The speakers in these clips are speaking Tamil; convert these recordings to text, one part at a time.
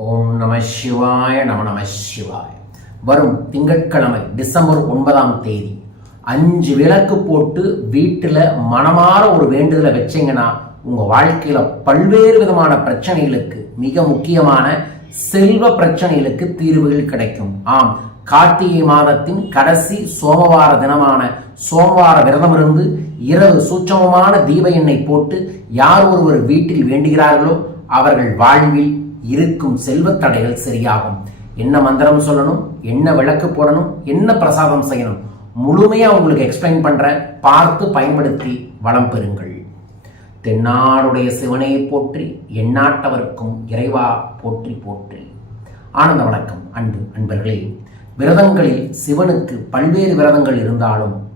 ஓம் நம சிவாய நம நம சிவாய. வரும் திங்கட்கிழமை டிசம்பர் ஒன்பதாம் தேதி. அஞ்சு விளக்கு போட்டு வீட்டில் மனமாற ஒரு வேண்டுதலை வச்சீங்கன்னா உங்கள் வாழ்க்கையில் பல்வேறு விதமான பிரச்சனைகளுக்கு மிக முக்கியமான செல்வ பிரச்சனைகளுக்கு தீர்வுகள் கிடைக்கும். ஆம் கார்த்திகை மாதத்தின் கடைசி சோமவார தினமான சோமவார விரதம் இருந்து இரவு சூட்சமமான தீப எண்ணெய் போட்டு யார் ஒருவர் வீட்டில் வேண்டுகிறார்களோ அவர்கள் வாழ்வில் இருக்கும் செல்வத் தடைகள் சரியாகும். என்ன மந்திரம் சொல்லணும்? என்ன விளக்கு போடணும்? என்ன பிரசாதம் செய்யணும்? முழுமையாக உங்களுக்கு எக்ஸ்பிளைன் பண்றேன் பார்த்து பயன்படுத்தி வளம் பெறுங்கள். தென்னாடுடைய சிவனையை போற்றி எந்நாட்டவர்க்கும் இறைவா போற்றி போற்றி. ஆனந்த வணக்கம் அன்பு அன்பர்களே. விரதங்களில் சிவனுக்கு பல்வேறு விரதங்கள் இருந்தாலும்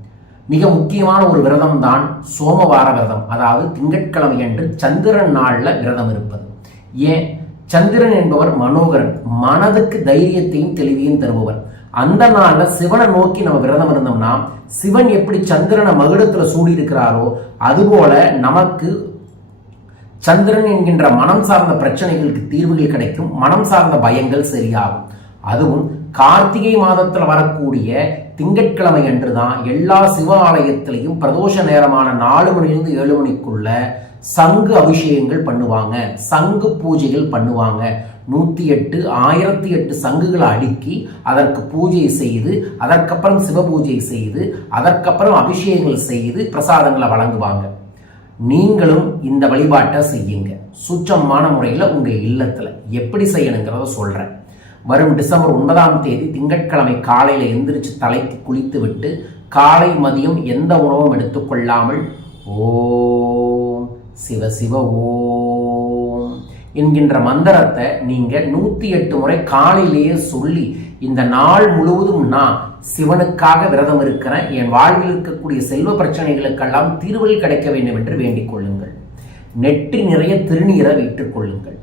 மிக முக்கியமான ஒரு விரதம் தான் சோமவார விரதம். அதாவது திங்கட்கிழமை அன்று சந்திரன் நாளில் விரதம் இருப்பது. ஏன்? சந்திரன் என்பவர் மனோகரன். மனதுக்கு தைரியத்தையும் தெளிவையும் தருபவர். அந்த நாள்ல சிவனை நோக்கி நம்ம விரதம் இருந்தோம்னா சிவன் எப்படி சந்திரனை மகுடத்துல சூடி இருக்கிறாரோ அதுபோல நமக்கு சந்திரன் என்கின்ற மனம் சார்ந்த பிரச்சனைகளுக்கு தீர்வுகள் கிடைக்கும். மனம் சார்ந்த பயங்கள் சரியாகும். அதுவும் கார்த்திகை மாதத்தில் வரக்கூடிய திங்கட்கிழமை அன்று தான் எல்லா சிவ ஆலயத்திலையும் பிரதோஷ நேரமான நாலு மணிலிருந்து ஏழு மணிக்குள்ள சங்கு அபிஷேகங்கள் பண்ணுவாங்க சங்கு பூஜைகள் பண்ணுவாங்க. நூற்றி எட்டு ஆயிரத்தி எட்டு சங்குகளை அடுக்கி அதற்கு பூஜை செய்து அதற்கப்புறம் சிவ பூஜை செய்து அதற்கப்புறம் அபிஷேகங்கள் செய்து பிரசாதங்களை வழங்குவாங்க. நீங்களும் இந்த வழிபாட்டை செய்யுங்க. சுச்சமான முறையில் உங்கள் இல்லத்தில். எப்படி செய்யணுங்கிறத சொல்கிறேன் வரும் டிசம்பர் ஒன்பதாம் தேதி திங்கட்கிழமை காலையில் எந்திரிச்சு தலைக்கு குளித்து விட்டு காலை மதியம் எந்த உணவும் எடுத்துக்கொள்ளாமல் ஓ சிவ சிவ ஓம் என்கின்ற மந்திரத்தை நீங்கள் நூற்றி எட்டு முறை காலையிலேயே சொல்லி இந்த நாள் முழுவதும் நான் சிவனுக்காக விரதம் இருக்கிறேன். என் வாழ்வில் இருக்கக்கூடிய செல்வ பிரச்சனைகளுக்கெல்லாம் தீர்வுகள் கிடைக்க வேண்டும் என்று வேண்டிக் கொள்ளுங்கள். நெற்றி நிறைய திருநீரை வைத்துக் கொள்ளுங்கள்.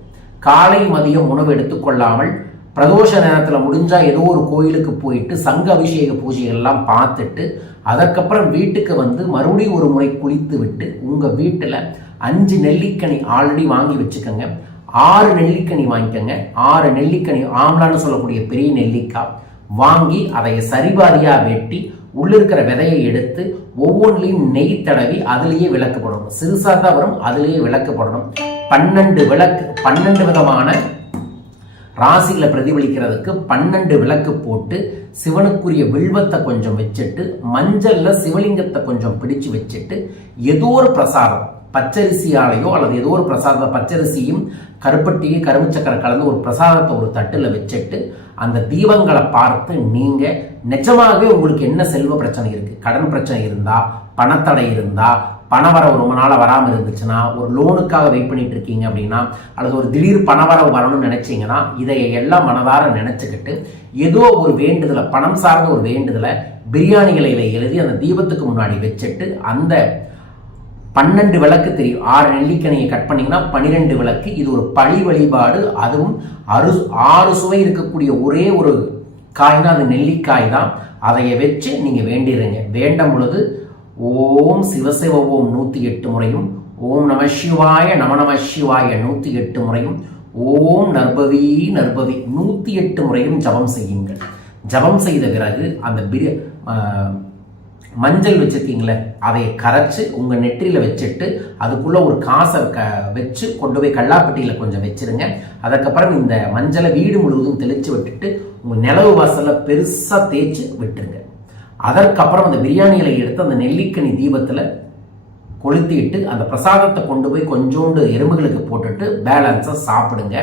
காலை மதியம் உணவு எடுத்துக்கொள்ளாமல் பிரதோஷ நேரத்தில் முடிஞ்சால் ஏதோ ஒரு கோயிலுக்கு போயிட்டு சங்க அபிஷேக பூஜைகள் எல்லாம் பார்த்துட்டு அதற்கப்புறம் வீட்டுக்கு வந்து மறுபடியும் ஒரு முறை குளித்து விட்டு உங்கள் வீட்டில் அஞ்சு நெல்லிக்கனி ஆல்ரெடி வாங்கி வச்சுக்கோங்க. ஆறு நெல்லிக்கனி வாங்கிக்கோங்க. ஆறு நெல்லிக்கனி ஆம்லான்னு சொல்லக்கூடிய பெரிய நெல்லிக்காய் வாங்கி அதை சரிபாதியாக வெட்டி உள்ளே இருக்கிற விதையை எடுத்து ஒவ்வொன்றிலையும் நெய் தடவி அதுலேயே விளக்கு போடணும். சிறுசாக தான் வரும் அதுலேயே விளக்கு போடணும். பன்னெண்டு விளக்கு பன்னெண்டு விதமான ராசிகளை பிரதிபலிக்கிறதுக்கு பன்னெண்டு விளக்கு போட்டு சிவனுக்குரிய வில்வத்தை கொஞ்சம் வச்சுட்டு மஞ்சளில் சிவலிங்கத்தை கொஞ்சம் பிடிச்சு வச்சுட்டு ஏதோ ஒரு பிரசாதம் பச்சரிசியாலையோ அல்லது ஏதோ ஒரு பிரசாத பச்சரிசியும் கருப்பட்டியும் கரும்புச்சக்கரை கலந்து ஒரு பிரசாதத்தை ஒரு தட்டில் வச்சுட்டு அந்த தீபங்களை பார்த்து நீங்கள் நிஜமாகவே உங்களுக்கு என்ன செல்வ பிரச்சனை இருக்குது கடன் பிரச்சனை இருந்தால் பணத்தடை இருந்தால் பணவரவு ரொம்ப நாளாக வராமல் இருந்துச்சுன்னா ஒரு லோனுக்காக வெயிட் பண்ணிட்டு இருக்கீங்க அப்படின்னா அல்லது ஒரு திடீர் பணவரவு வரணும்னு நினச்சிங்கன்னா இதை எல்லாம் மனதார நினச்சிக்கிட்டு ஏதோ ஒரு வேண்டுதலை பணம் சார்ந்த ஒரு வேண்டுதலை பிரியாணி இலையில எழுதி அந்த தீபத்துக்கு முன்னாடி வச்சுட்டு அந்த பன்னெண்டு விளக்கு தெரியும் ஆறு நெல்லிக்கணையை கட் பண்ணிங்கன்னா பன்னிரெண்டு விளக்கு. இது ஒரு பழி வழிபாடு. அதுவும் அறு ஆறு சுவை இருக்கக்கூடிய ஒரே ஒரு காய்னா அது நெல்லிக்காய் தான். அதைய வச்சு நீங்கள் வேண்டிடுங்க. வேண்டும் பொழுது ஓம் சிவசிவ ஓம் நூத்தி எட்டு முறையும் ஓம் நம சிவாய நம நம சிவாய நூத்தி எட்டு முறையும் ஓம் நர்பவி நர்பவி நூத்தி எட்டு முறையும் ஜபம் செய்யுங்கள். ஜபம் செய்த பிறகு அந்த பிரி மஞ்சள் வச்சுருக்கீங்களே அதை கரைச்சி உங்கள் நெற்றியில் வச்சுட்டு அதுக்குள்ளே ஒரு காசை க வச்சு கொண்டு போய் கல்லாப்பட்டியில் கொஞ்சம் வச்சுருங்க. அதுக்கப்புறம் இந்த மஞ்சளை வீடு முழுவதும் தெளித்து விட்டுட்டு உங்கள் நிலவு வாசலை பெருசாக தேய்ச்சு விட்டுருங்க. அதற்கப்புறம் அந்த பிரியாணி இலையை எடுத்து அந்த நெல்லிக்கனி தீபத்தில் கொளுத்திட்டு அந்த பிரசாதத்தை கொண்டு போய் கொஞ்சோண்டு எறும்புகளுக்கு போட்டுட்டு பேலன்ஸை சாப்பிடுங்க.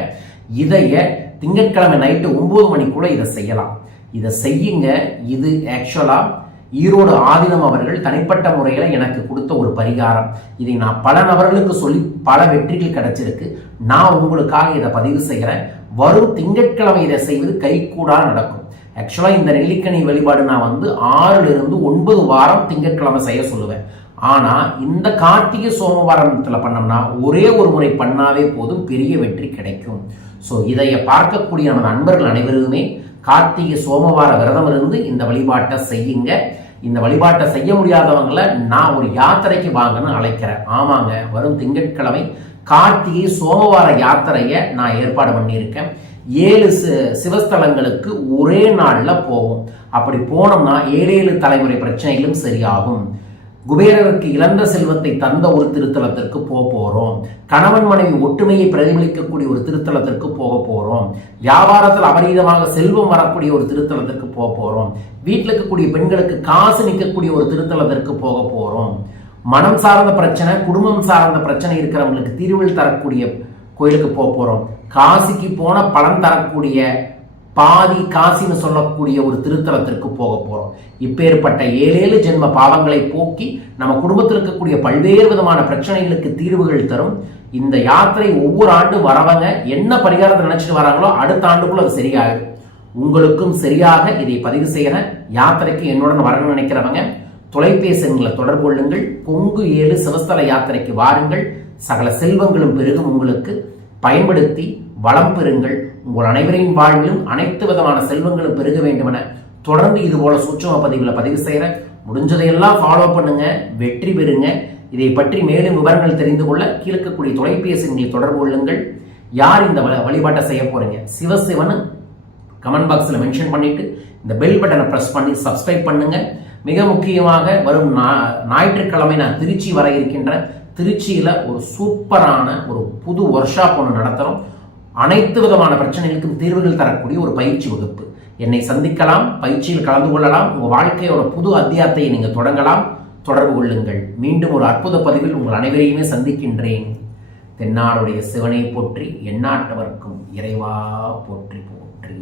இதைய திங்கட்கிழமை நைட்டு ஒம்பது மணிக்குள்ளே இதை செய்யலாம். இதை செய்யுங்க. இது ஆக்சுவலாக ஈரோடு ஆதினம் அவர்கள் தனிப்பட்ட முறையில் எனக்கு கொடுத்த ஒரு பரிகாரம். இதை நான் பல நபர்களுக்கு சொல்லி பல வெற்றிகள் கிடைச்சிருக்கு. நான் உங்களுக்காக இதை பதிவு செய்கிறேன் வரும் திங்கட்கிழமை இதை செய்வது கைகூடாக நடக்கும். ஆக்சுவலாக இந்த நெல்லிக்கனி வழிபாடு நான் வந்து ஆறுலேருந்து ஒன்பது வாரம் திங்கட்கிழமை செய்ய சொல்லுவேன். ஆனால் இந்த கார்த்திகை சோமவாரத்தில் பண்ணோம்னா ஒரே ஒரு முறை பண்ணாவே போதும் பெரிய வெற்றி கிடைக்கும். ஸோ இதைய பார்க்கக்கூடிய நமது நண்பர்கள் அனைவருமே கார்த்திகை சோமவார விரதம் இருந்து இந்த வழிபாட்டை செய்யுங்க. இந்த வழிபாட்டை செய்ய முடியாதவங்களை நான் ஒரு யாத்திரைக்கு வாங்கன்னு அழைக்கிறேன். ஆமாங்க வரும் திங்கட்கிழமை கார்த்திகை சோமவார யாத்திரையை நான் ஏற்பாடு பண்ணியிருக்கேன். ஏழு சி- சிவஸ்தலங்களுக்கு ஒரே நாளில் போவோம். அப்படி போனோம்னா ஏழு ஏழு தலைமுறை பிரச்சனைகளும் சரியாகும். குபேரருக்கு இழந்த செல்வத்தை தந்த ஒரு திருத்தலத்திற்கு போக போகிறோம் கணவன் மனைவி ஒற்றுமையை பிரதிபலிக்கக்கூடிய ஒரு திருத்தலத்திற்கு போக போகிறோம் வியாபாரத்தில் அபரீதமாக செல்வம் வரக்கூடிய ஒரு திருத்தலத்திற்கு போக போகிறோம் வீட்டில் இருக்கக்கூடிய பெண்களுக்கு காசு நிற்கக்கூடிய ஒரு திருத்தலத்திற்கு போக போகிறோம் மனம் சார்ந்த பிரச்சனை குடும்பம் சார்ந்த பிரச்சனை இருக்கிறவங்களுக்கு தீர்வில் தரக்கூடிய கோயிலுக்கு போக போகிறோம் காசிக்கு போன பலன் தரக்கூடிய பாதி காசின்னு சொல்லக்கூடிய ஒரு திருத்தலத்திற்கு போக போகிறோம் இப்பேற்பட்ட ஏழேழு ஜென்ம பாவங்களை போக்கி நம்ம குடும்பத்தில் இருக்கக்கூடிய பல்வேறு விதமான பிரச்சனைகளுக்கு தீர்வுகள் தரும். இந்த யாத்திரை ஒவ்வொரு ஆண்டும் வரவங்க என்ன பரிகாரத்தை நினைச்சிட்டு வராங்களோ அடுத்த ஆண்டுக்குள்ள அது சரியாகும். உங்களுக்கும் சரியாக இதை பதிவு செய்யற யாத்திரைக்கு என்னுடன் வரணும்னு நினைக்கிறவங்க தொலைபேசி எங்களை தொடர்பு கொள்ளுங்கள். கொங்கு ஏழு சிவஸ்தல யாத்திரைக்கு வாருங்கள். சகல செல்வங்களும் பெருகும் உங்களுக்கு. பயன்படுத்தி வளம் பெறுங்கள். உங்கள் அனைவரின் வாழ்விலும் அனைத்து விதமான செல்வங்களும் பெருக வேண்டுமென தொடர்ந்து இது போல சூட்சம பதிவுல பதிவு செய்யற முடிஞ்சதையெல்லாம் ஃபாலோ பண்ணுங்க வெற்றி பெறுங்க. இதை பற்றி மேலும் விவரங்கள் தெரிந்து கொள்ள கீழக்கக்கூடிய தொலைபேசி தொடர்பு கொள்ளுங்கள். யார் இந்த வ- வழிபாட்டை செய்ய போறீங்க? சிவசிவன் கமெண்ட் பாக்ஸில் மென்ஷன் பண்ணிட்டு இந்த பெல் பட்டனை ப்ரெஸ் பண்ணி சப்ஸ்கிரைப் பண்ணுங்க. மிக முக்கியமாக வரும் நா- ஞாயிற்றுக்கிழமை நான் திருச்சி வர இருக்கின்ற திருச்சியில் ஒரு சூப்பரான ஒரு புது ஒர்க் ஷாப் ஒன்று நடத்துகிறோம் அனைத்து விதமான பிரச்சனைகளுக்கும் தீர்வுகள் தரக்கூடிய ஒரு பயிற்சி வகுப்பு. என்னை சந்திக்கலாம் பயிற்சியில் கலந்து கொள்ளலாம். உங்கள் வாழ்க்கையோட புது அத்தியாயத்தை நீங்கள் தொடங்கலாம். தொடர்பு கொள்ளுங்கள். மீண்டும் ஒரு அற்புத பதிவில் உங்கள் அனைவரையுமே சந்திக்கின்றேன். தென்னாடுடைய சிவனை போற்றி எந்நாட்டவர்க்கும் இறைவா போற்றி போற்றி.